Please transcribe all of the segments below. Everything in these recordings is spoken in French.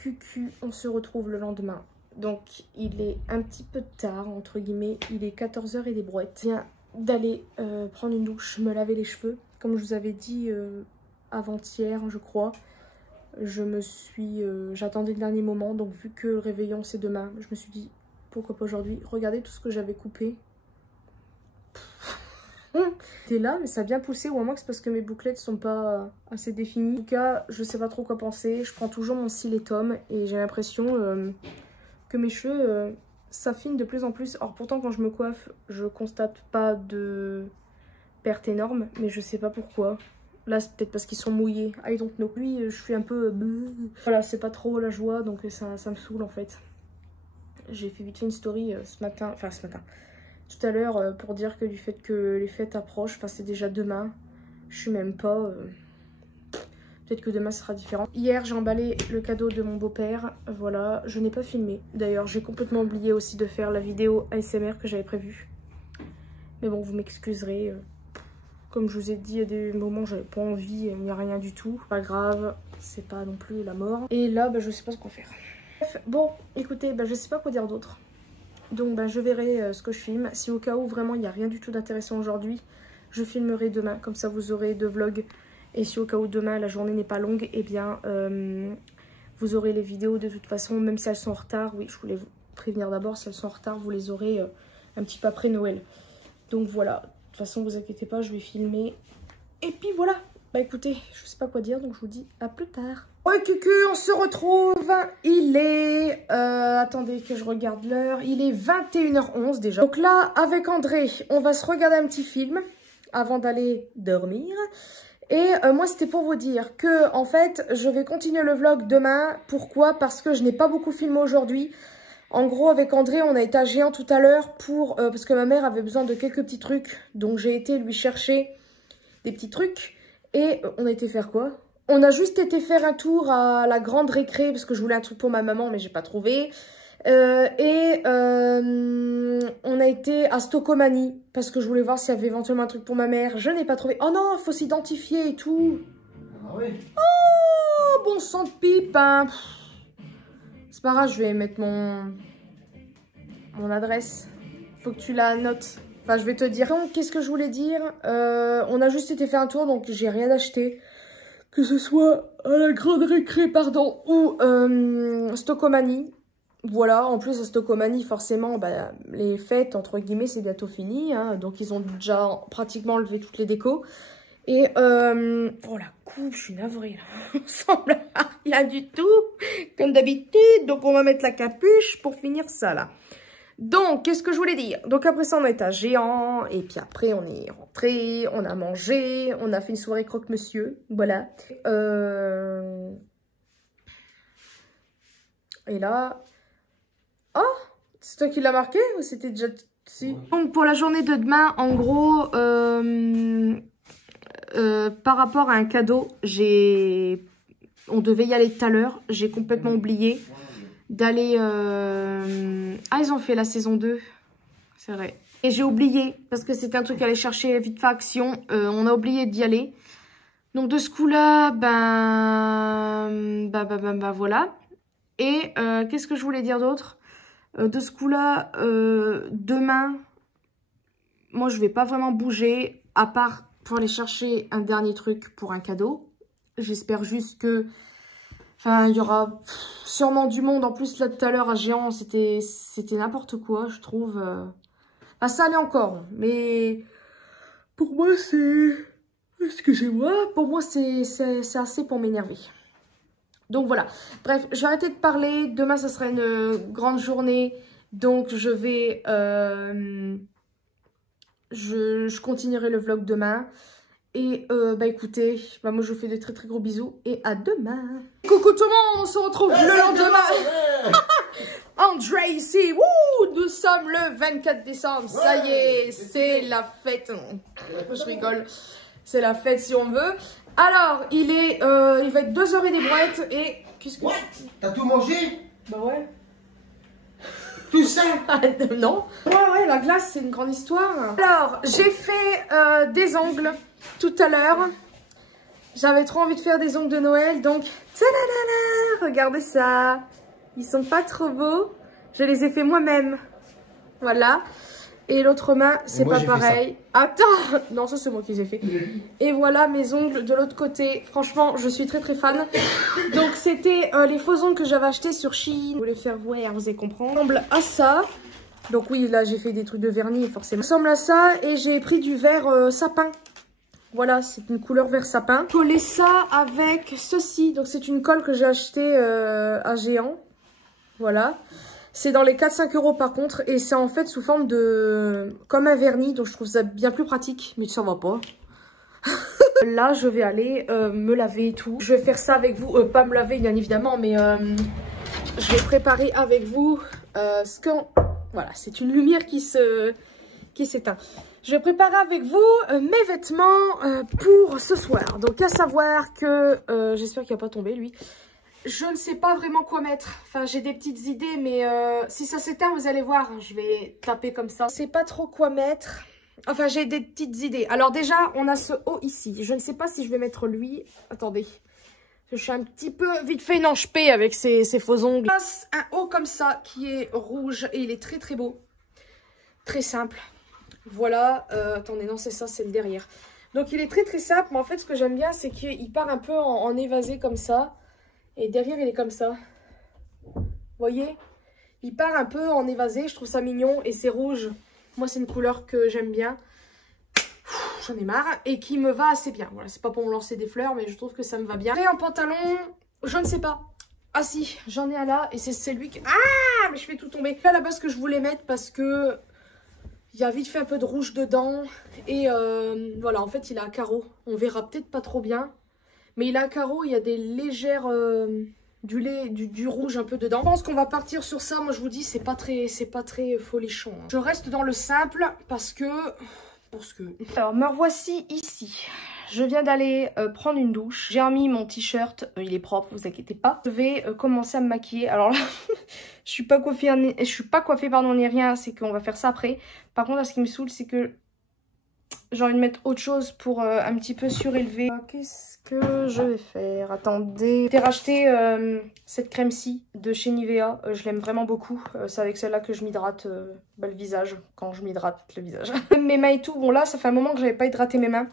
cucu, on se retrouve le lendemain. Donc il est un petit peu tard, entre guillemets, il est 14 h et des brouettes. Je viens d'aller prendre une douche, me laver les cheveux. Comme je vous avais dit avant-hier, je crois, j'attendais le dernier moment. Donc vu que le réveillon c'est demain, je me suis dit, pourquoi pas aujourd'hui. Regardez tout ce que j'avais coupé. C'était là, mais ça a bien poussé, ou à moins que c'est parce que mes bouclettes sont pas assez définies. En tout cas, je sais pas trop quoi penser. Je prends toujours mon Siletum et j'ai l'impression que mes cheveux s'affinent de plus en plus. Alors pourtant, quand je me coiffe, je constate pas de perte énorme, mais je sais pas pourquoi. Là, c'est peut-être parce qu'ils sont mouillés. I don't know. Lui, je suis un peu... Voilà, c'est pas trop la joie, donc ça me saoule en fait. J'ai fait vite fait une story ce matin, tout à l'heure, pour dire que du fait que les fêtes approchent, enfin c'est déjà demain, je suis même pas... Peut-être que demain sera différent. Hier, j'ai emballé le cadeau de mon beau-père, voilà, je n'ai pas filmé. D'ailleurs, j'ai complètement oublié aussi de faire la vidéo ASMR que j'avais prévue. Mais bon, vous m'excuserez. Comme je vous ai dit, il y a des moments où j'avais pas envie, il n'y a rien du tout. Pas grave, c'est pas non plus la mort. Et là, bah, je sais pas ce qu'on va faire. Bref, bon, écoutez, bah, je sais pas quoi dire d'autre. Donc bah, je verrai ce que je filme. Si au cas où vraiment il n'y a rien du tout d'intéressant aujourd'hui, je filmerai demain. Comme ça vous aurez 2 vlogs. Et si au cas où demain la journée n'est pas longue, eh bien vous aurez les vidéos de toute façon. Même si elles sont en retard, oui je voulais vous prévenir d'abord. Si elles sont en retard, vous les aurez un petit peu après Noël. Donc voilà, de toute façon vous inquiétez pas, je vais filmer. Et puis voilà, bah écoutez, je sais pas quoi dire, donc je vous dis à plus tard. Ouais cucu, on se retrouve, il est, attendez que je regarde l'heure, il est 21 h 11 déjà. Donc là, avec André, on va se regarder un petit film avant d'aller dormir. Et moi, c'était pour vous dire que, en fait, je vais continuer le vlog demain. Pourquoi? Parce que je n'ai pas beaucoup filmé aujourd'hui. En gros, avec André, on a été à Géant tout à l'heure parce que ma mère avait besoin de quelques petits trucs. Donc j'ai été lui chercher des petits trucs. Et on a été faire quoi? On a juste été faire un tour à la grande récré parce que je voulais un truc pour ma maman mais j'ai pas trouvé. On a été à Stocomanie parce que je voulais voir s'il y avait éventuellement un truc pour ma mère. Je n'ai pas trouvé. Oh non, il faut s'identifier et tout. Ah oui. Oh, bon sang de pipe. Hein. C'est pas grave, je vais mettre mon adresse. Faut que tu la notes. Enfin, je vais te dire. Donc, qu'est-ce que je voulais dire? On a juste été faire un tour, donc j'ai rien acheté. Que ce soit à la grande récré, pardon, ou Stocomanie. Voilà, en plus à Stocomanie, forcément, bah, les fêtes, entre guillemets, c'est bientôt fini. Hein, donc ils ont déjà pratiquement enlevé toutes les décos. Et, oh la coupe, je suis navrée là. On ressemble à rien du tout, comme d'habitude. Donc on va mettre la capuche pour finir ça là. Donc, qu'est-ce que je voulais dire? Donc après ça, on est à Géant. Et puis après, on est rentré, on a mangé, on a fait une soirée croque-monsieur. Voilà. Et là... Oh, c'est toi qui l'as marqué ou c'était déjà... Si. Donc pour la journée de demain, en gros, par rapport à un cadeau, on devait y aller tout à l'heure. J'ai complètement oublié d'aller... Ah, ils ont fait la saison 2. C'est vrai. Et j'ai oublié, parce que c'était un truc à aller chercher vite fait action. On a oublié d'y aller. Donc de ce coup-là, voilà. Et qu'est-ce que je voulais dire d'autre? De ce coup-là, demain, moi je vais pas vraiment bouger, à part pour aller chercher un dernier truc pour un cadeau. J'espère juste que, enfin, il y aura sûrement du monde. En plus, là tout à l'heure à Géant, c'était n'importe quoi, je trouve. Enfin, ça allait encore, mais pour moi c'est, excusez-moi, pour moi c'est assez pour m'énerver. Donc voilà, bref, je vais arrêter de parler. Demain, ça sera une grande journée. Donc je vais... je continuerai le vlog demain. Et bah écoutez, bah moi je vous fais de très très gros bisous. Et à demain. Coucou tout le monde, on se retrouve le lendemain. André ici, wouh, nous sommes le 24 décembre. Ça y est, c'est la fête. Je rigole. C'est la fête si on veut. Alors, il va être 2 h et des brouettes et... Qu'est-ce que... T'as tout mangé? Bah ouais. Tout ça? Non. Ouais, la glace, c'est une grande histoire. Alors, j'ai fait des ongles tout à l'heure. J'avais trop envie de faire des ongles de Noël, donc tadadada, regardez ça. Ils sont pas trop beaux. Je les ai fait moi-même. Voilà. Et l'autre main, c'est pas pareil. Attends, non, ça c'est moi qui les ai fait. Et voilà mes ongles de l'autre côté. Franchement, je suis très très fan. Donc c'était les faux ongles que j'avais achetés sur Shein. Je voulais faire voir, vous allez comprendre. Ressemble à ça. Donc oui, là j'ai fait des trucs de vernis forcément. Ressemble à ça et j'ai pris du vert sapin. Voilà, c'est une couleur vert sapin. Coller ça avec ceci. Donc c'est une colle que j'ai achetée à Géant. Voilà. C'est dans les 4-5 € par contre. Et c'est en fait sous forme de... comme un vernis. Donc je trouve ça bien plus pratique. Mais ça va pas. Là, je vais aller me laver et tout. Je vais faire ça avec vous. Pas me laver bien évidemment. Mais je vais préparer avec vous ce qu'on... Voilà, c'est une lumière qui s'éteint. Je vais préparer avec vous mes vêtements pour ce soir. Donc à savoir que... j'espère qu'il va pas tomber lui. Je ne sais pas vraiment quoi mettre. Enfin, j'ai des petites idées, mais si ça s'éteint, vous allez voir. Je vais taper comme ça. Je ne sais pas trop quoi mettre. Enfin, j'ai des petites idées. Alors déjà, on a ce haut ici. Je ne sais pas si je vais mettre lui. Attendez. Je suis un petit peu vite fait enchepée avec ces faux ongles. Un haut comme ça qui est rouge et il est très très beau. Très simple. Voilà. Attendez, non, c'est ça, c'est le derrière. Donc, il est très très simple. Mais en fait, ce que j'aime bien, c'est qu'il part un peu en évasé comme ça. Et derrière, il est comme ça. Vous voyez? Il part un peu en évasé. Je trouve ça mignon. Et c'est rouge. Moi, c'est une couleur que j'aime bien. J'en ai marre. Et qui me va assez bien. Voilà, c'est pas pour me lancer des fleurs, mais je trouve que ça me va bien. Et en pantalon, je ne sais pas. Ah si, j'en ai un là. Et c'est celui que... Ah, mais je fais tout tomber. À la base, que je voulais mettre parce que... il y a vite fait un peu de rouge dedans. Et voilà, en fait, il a un carreau. On verra peut-être pas trop bien. Mais il a un carreau, il y a des légères... du rouge un peu dedans. Je pense qu'on va partir sur ça. Moi, je vous dis, c'est pas très folichon. Hein. Je reste dans le simple parce que... Alors, me revoici ici. Je viens d'aller prendre une douche. J'ai remis mon t-shirt. Il est propre, vous inquiétez pas. Je vais commencer à me maquiller. Alors là, je suis pas coiffée, pardon, ni rien. C'est qu'on va faire ça après. Par contre, là, ce qui me saoule, c'est que j'ai envie de mettre autre chose pour un petit peu surélever. Qu'est-ce que je vais faire? Attendez. J'ai racheté cette crème-ci de chez Nivea. Je l'aime vraiment beaucoup. C'est avec celle-là que je m'hydrate le visage. Quand je m'hydrate le visage. Mes mains et tout. Bon là, ça fait un moment que j'avais pas hydraté mes mains.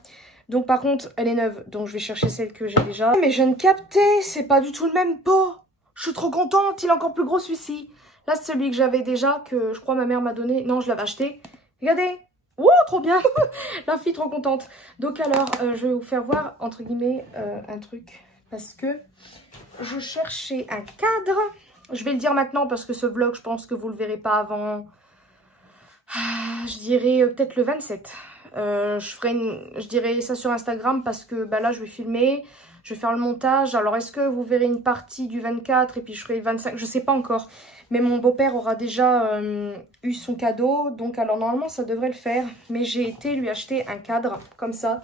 Donc par contre, elle est neuve. Donc je vais chercher celle que j'ai déjà. Mais je viens de capter. C'est pas du tout le même pot. Je suis trop contente. Il est encore plus gros celui-ci. Là, c'est celui que j'avais déjà. Que je crois ma mère m'a donné. Non, je l'avais acheté. Regardez. Oh, trop bien. La fille trop contente. Donc alors, je vais vous faire voir, entre guillemets, un truc. Parce que je cherchais un cadre. Je vais le dire maintenant parce que ce vlog, je pense que vous le verrez pas avant, je dirais peut-être le 27. Je dirais ça sur Instagram parce que bah, là, je vais filmer. Je vais faire le montage. Alors, est-ce que vous verrez une partie du 24 et puis je ferai le 25? Je sais pas encore. Mais mon beau-père aura déjà eu son cadeau. Donc, alors, normalement, ça devrait le faire. Mais j'ai été lui acheter un cadre comme ça.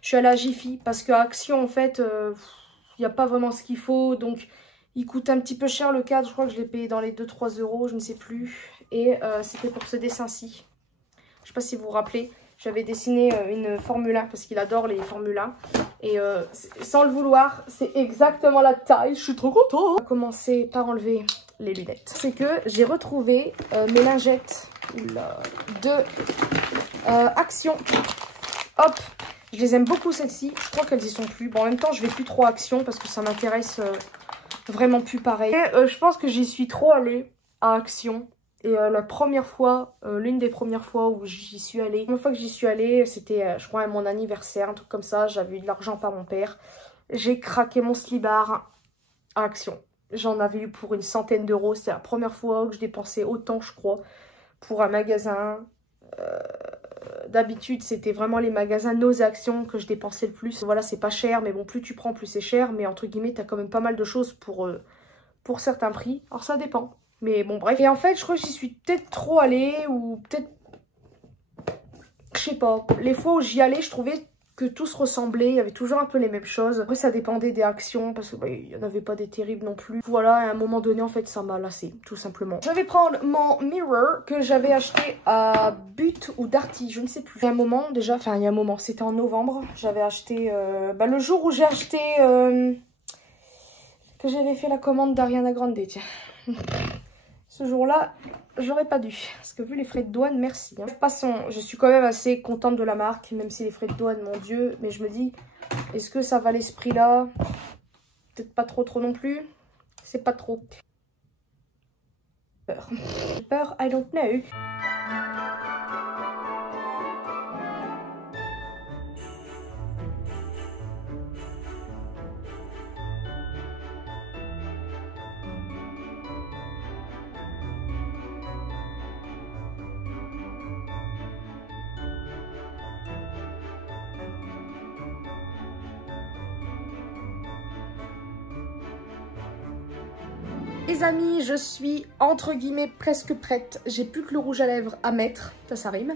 Je suis allée à Jiffy parce qu'à Action, en fait, il n'y a pas vraiment ce qu'il faut. Donc, il coûte un petit peu cher le cadre. Je crois que je l'ai payé dans les 2-3 €. Je ne sais plus. Et c'était pour ce dessin-ci. Je ne sais pas si vous vous rappelez. J'avais dessiné une Formule 1 parce qu'il adore les Formule 1. Et sans le vouloir, c'est exactement la taille. Je suis trop contente. On va commencer par enlever les lunettes. C'est que j'ai retrouvé mes lingettes de Action. Hop, je les aime beaucoup celles-ci. Je crois qu'elles y sont plus. Bon, en même temps, je vais plus trop à Action parce que ça m'intéresse vraiment plus pareil. Et, je pense que j'y suis trop allée à Action. Et la première fois, l'une des premières fois où j'y suis allée, la première fois que j'y suis allée, c'était, je crois, à mon anniversaire, un truc comme ça. J'avais eu de l'argent par mon père. J'ai craqué mon slibard à Action. J'en avais eu pour une centaine d'euros. C'est la première fois que je dépensais autant, je crois, pour un magasin. D'habitude, c'était vraiment les magasins Nos Actions que je dépensais le plus. Voilà, c'est pas cher, mais bon, plus tu prends, plus c'est cher. Mais entre guillemets, t'as quand même pas mal de choses pour certains prix. Alors, ça dépend. Mais bon, bref. Et en fait, je crois que j'y suis peut-être trop allée ou peut-être... Je sais pas. Les fois où j'y allais, je trouvais que tous ressemblaient, il y avait toujours un peu les mêmes choses. Après ça dépendait des actions parce que bah, il n'y en avait pas des terribles non plus. Voilà, à un moment donné en fait ça m'a lassé tout simplement. Je vais prendre mon mirror que j'avais acheté à But ou Darty, je ne sais plus. Il y a un moment déjà, enfin il y a un moment, c'était en novembre, j'avais acheté, le jour où j'ai acheté, que j'avais fait la commande d'Ariana Grande, tiens. Ce jour-là, j'aurais pas dû. Parce que vu les frais de douane, merci. Hein. Passons, je suis quand même assez contente de la marque, même si les frais de douane, mon Dieu. Mais je me dis, est-ce que ça valait ce prix-là? Peut-être pas trop non plus. C'est pas trop. Peur. Peur, I don't know. Les amis, je suis entre guillemets presque prête. J'ai plus que le rouge à lèvres à mettre, ça rime.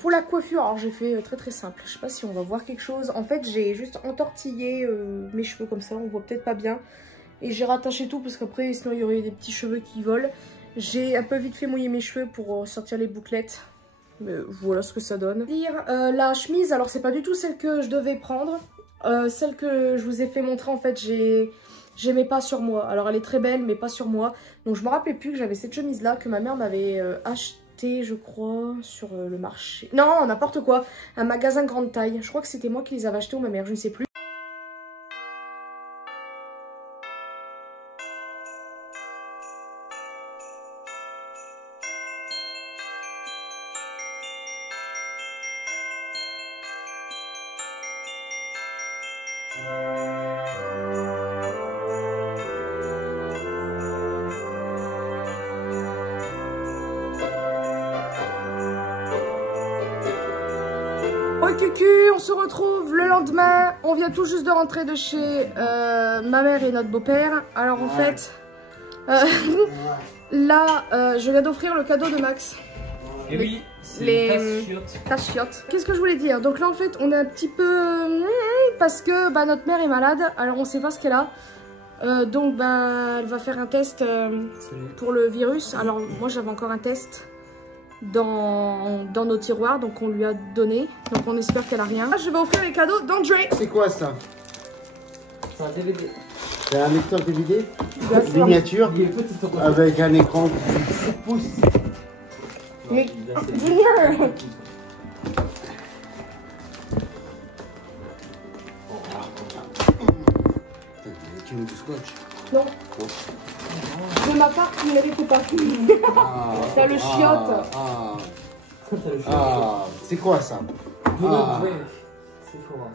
Pour la coiffure, alors j'ai fait très simple. Je sais pas si on va voir quelque chose. En fait, j'ai juste entortillé mes cheveux comme ça, on voit peut-être pas bien. Et j'ai rattaché tout parce qu'après, sinon il y aurait des petits cheveux qui volent. J'ai un peu vite fait mouiller mes cheveux pour sortir les bouclettes. Mais voilà ce que ça donne. La chemise, alors c'est pas du tout celle que je devais prendre. Celle que je vous ai fait montrer, en fait, j'aimais pas sur moi. Alors elle est très belle mais pas sur moi. Donc je me rappelais plus que j'avais cette chemise là que ma mère m'avait achetée je crois sur le marché. Non n'importe quoi. Un magasin grande taille. Je crois que c'était moi qui les avais achetées ou ma mère, je ne sais plus. Oh cucu, on se retrouve le lendemain. On vient tout juste de rentrer de chez ma mère et notre beau-père. Alors en fait, là, je viens d'offrir le cadeau de Max. Et oui, c'est les tache-chiottes. Qu'est-ce que je voulais dire? Donc là en fait, on est un petit peu... parce que notre mère est malade. Alors on sait pas ce qu'elle a. Donc elle va faire un test pour le virus. Alors moi j'avais encore un test dans nos tiroirs, donc on lui a donné, donc on espère qu'elle a rien. Je vais offrir les cadeaux d'André. C'est quoi ça? C'est un DVD. C'est un lecteur DVD miniature avec un écran de 7 pouces. Mais Junior, Tu veux du scotch? non. De ma part, tu ne mérites pas. T'as le chiotte. C'est quoi ça? C'est fort.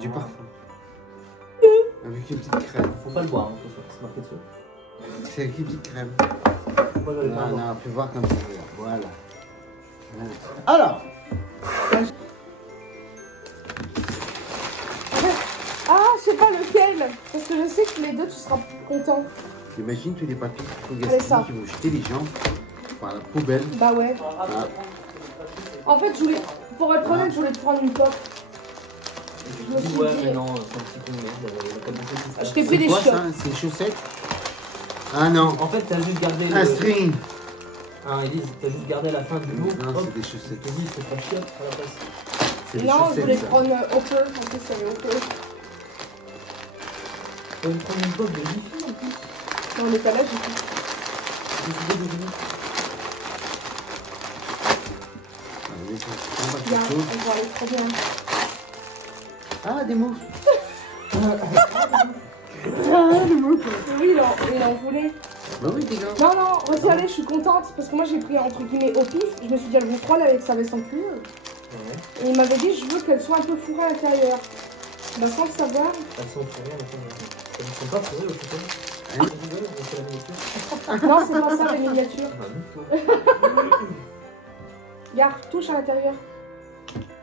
Du parfum. Avec une petite crème. Faut pas le boire, c'est marqué dessus. C'est avec une petite crème. Faut pas le boire. Non, fais voir comme ça. Voilà. Alors. Ah, je sais pas lequel. Parce que je sais que les deux, tu seras content. Imagine tous les papiers qu'il faut Allez, ça. gaspiller, qui vont jeter les gens par la poubelle. Bah ouais. Ah. En fait, je voulais, pour être honnête, je voulais te prendre une coque. Je me suis Ouais, dit... mais non, c'est un petit peu de merde. Je t'ai pris des C'est quoi chiottes. ça? C'est des chaussettes? Ah non. En fait, t'as juste gardé Un string. Ah, Elise, t'as juste gardé la fin du mot. Non, c'est des chaussettes. Je te dis, c'est pas chiotte à la place. C'est des Non, je voulais chaussettes, ça. prendre au peu. En plus, ça avait au peu. Tu vas me prendre une coque de Jiffy en plus. On est pas là, j'ai dit. Je suis désolé. Bien, on va aller très bien. Ah, des mots. Oui, il en voulait. Bah oui, des gars. Non, non, retiens-les, je suis contente. Parce que moi, j'ai pris entre guillemets au pif. Je me suis dit, elle vous prend avec sa veste en cuir. Et il m'avait dit, je veux qu'elle soit un peu fourrée à l'intérieur. Bah, sans le savoir. Elles sont fourrées, elles sont pas fourrées au final. Hein? C'est la miniature. Non, c'est pas ça, les miniatures. Ah, Regarde, touche à l'intérieur.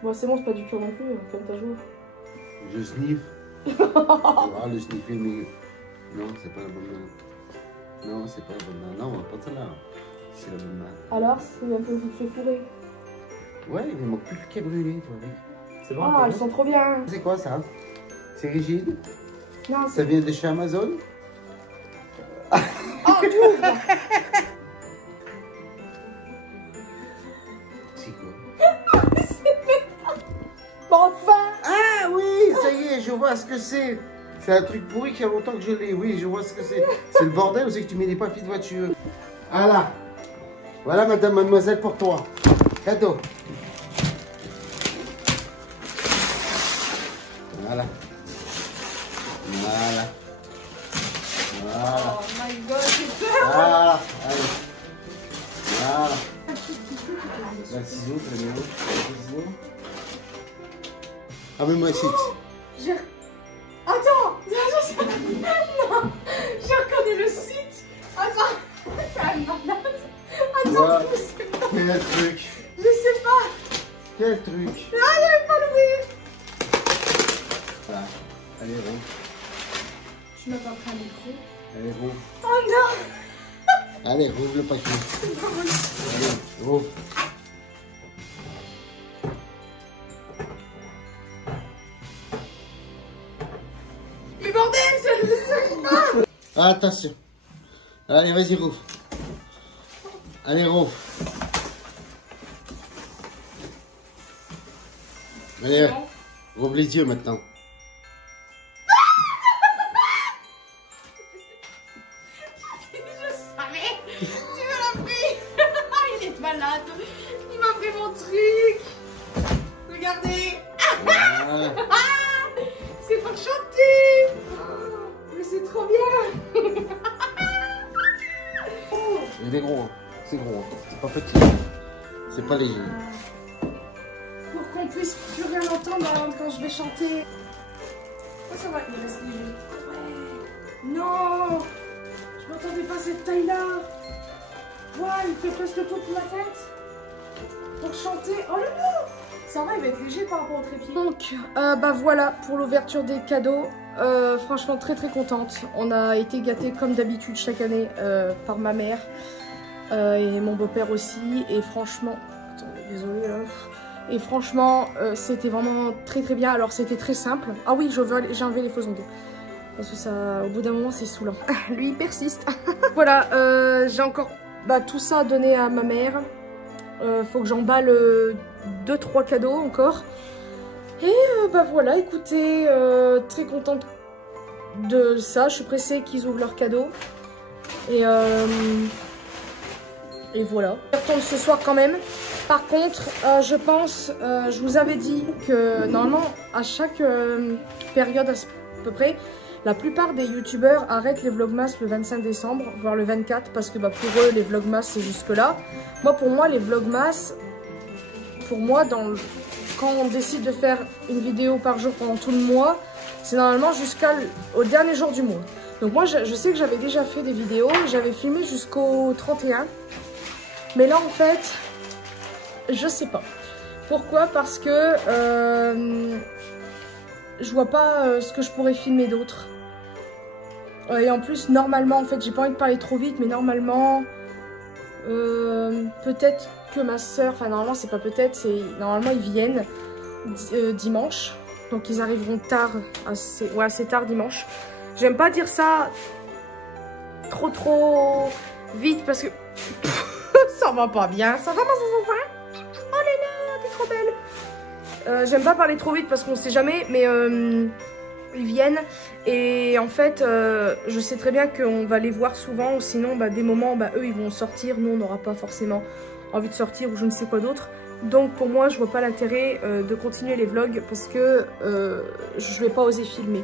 Bon, c'est bon, c'est pas du cuir non plus, comme t'as joué. Je sniffe. Ah, le sniffer, mais. Non, c'est pas la bonne main. Non, c'est pas la bonne main. Non, pas celle-là. C'est la bonne main. Alors, c'est un peu vite fait fourrer. Ouais, il manque plus qu'à brûler, toi, avec. C'est bon. Oh, elles sont trop bien. C'est quoi ça? C'est rigide? Non, Ça vient de chez Amazon? Oh, tout. C'est quoi? Bon, enfin. Ah oui, ça y est, je vois ce que c'est. C'est un truc pourri qu'il y a longtemps que je l'ai. Oui, je vois ce que c'est. C'est le bordel ou c'est que tu mets des papiers de voiture? Voilà. Voilà, madame, mademoiselle, pour toi. Cadeau. Voilà. Voilà. Voilà. Oh my god, j'ai peur. Voilà. Allez. Voilà. La ciseau, très bien. Ah, mais moi, c'est... Attends, non, j'ai reconnu le site. Attends, c'est un malade. Attends, Voilà. pousse. Quel truc. Je sais pas. Quel truc. Ah, j'arrive pas à l'ouvrir. Voilà. Allez, rouvre. Je mets pas un micro. Allez, rouvre. Oh non. Allez, rouvre le paquet. Allez, rouvre. Mais bordel, c'est... Attention. Allez, vas-y, rouvre. Allez, rouvre. Allez, rouvre les yeux maintenant. Je savais. Tu me l'as pris. Il est malade. Il m'a pris mon truc. Regardez. Voilà. C'est pour chanter. Mais c'est trop bien. Il est gros, hein. C'est gros, hein. C'est pas petit. C'est pas léger. Pour qu'on puisse plus rien entendre quand je vais chanter. Oh, ça va, il reste léger. Ouais. Non. Je m'attendais pas à cette taille-là. Ouais, il fait presque toute ma tête. Pour chanter. Oh là là. Ça va, il va être léger par rapport au trépied. Donc, bah voilà pour l'ouverture des cadeaux. Franchement, très très contente. On a été gâtés comme d'habitude chaque année par ma mère et mon beau-père aussi. Et franchement, attendez, désolé là. Et franchement, c'était vraiment très très bien. Alors, c'était très simple. Ah oui, j'ai enlevé les faux ongles. Parce que ça, au bout d'un moment, c'est saoulant. Lui, il persiste. Voilà, j'ai encore tout ça à donner à ma mère. Faut que j'emballe 2-3 cadeaux encore. Et voilà, écoutez, très contente de ça. Je suis pressée qu'ils ouvrent leurs cadeaux. Et voilà. Je retourne ce soir quand même. Par contre, je pense, je vous avais dit que normalement, à chaque période à peu près, la plupart des youtubeurs arrêtent les vlogmas le 25 décembre, voire le 24, parce que pour eux, les vlogmas, c'est jusque là. Pour moi, les vlogmas, pour moi, quand on décide de faire une vidéo par jour pendant tout le mois, c'est normalement jusqu'au dernier jour du mois. Donc moi, je sais que j'avais déjà fait des vidéos, j'avais filmé jusqu'au 31. Mais là, en fait, je sais pas. Pourquoi? Parce que je vois pas ce que je pourrais filmer d'autre. Et en plus, normalement, en fait, j'ai pas envie de parler trop vite, mais normalement, peut-être que ma soeur, enfin normalement c'est pas peut-être, c'est normalement ils viennent dimanche, donc ils arriveront tard, assez tard dimanche. J'aime pas dire ça trop vite parce que ça va pas bien, ça va ma enfant. Oh là là, t'es trop belle. J'aime pas parler trop vite parce qu'on sait jamais, mais ils viennent et en fait je sais très bien qu'on va les voir souvent, ou sinon des moments eux ils vont sortir, nous on n'aura pas forcément envie de sortir ou je ne sais quoi d'autre. Donc pour moi je vois pas l'intérêt de continuer les vlogs parce que je vais pas oser filmer.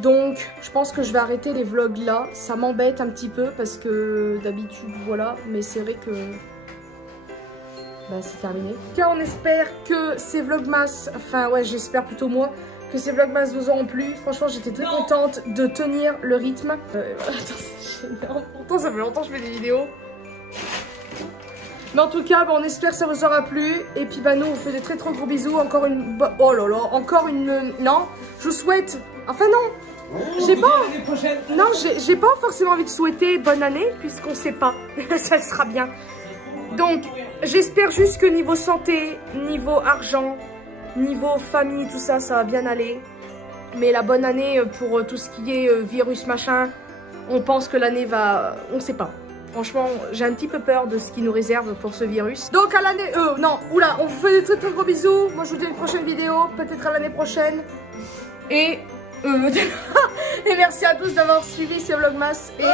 Donc je pense que je vais arrêter les vlogs là. Ça m'embête un petit peu parce que d'habitude voilà, mais c'est vrai que c'est terminé. En tout cas on espère que ces vlogmas, enfin ouais j'espère plutôt moi, que ces vlogmas vous auront plu. Franchement j'étais très contente de tenir le rythme. Attends, c'est génial. Pourtant ça fait longtemps que je fais des vidéos. Mais en tout cas, on espère que ça vous aura plu. Et puis nous, on vous fait des très gros bisous. Encore une... Oh là là, encore une... Non, je vous souhaite... Enfin non, j'ai pas... Non, j'ai pas forcément envie de souhaiter bonne année, puisqu'on sait pas. Ça sera bien. Donc, j'espère juste que niveau santé, niveau argent, Niveau famille, tout ça, ça va bien aller. Mais la bonne année pour tout ce qui est virus machin, on pense que l'année va... On sait pas. Franchement, j'ai un petit peu peur de ce qui nous réserve pour ce virus. Donc à l'année... non, oula, on vous fait des très gros bisous. Moi je vous dis à une prochaine vidéo, peut-être à l'année prochaine. Et... et merci à tous d'avoir suivi ce vlogmas. Et...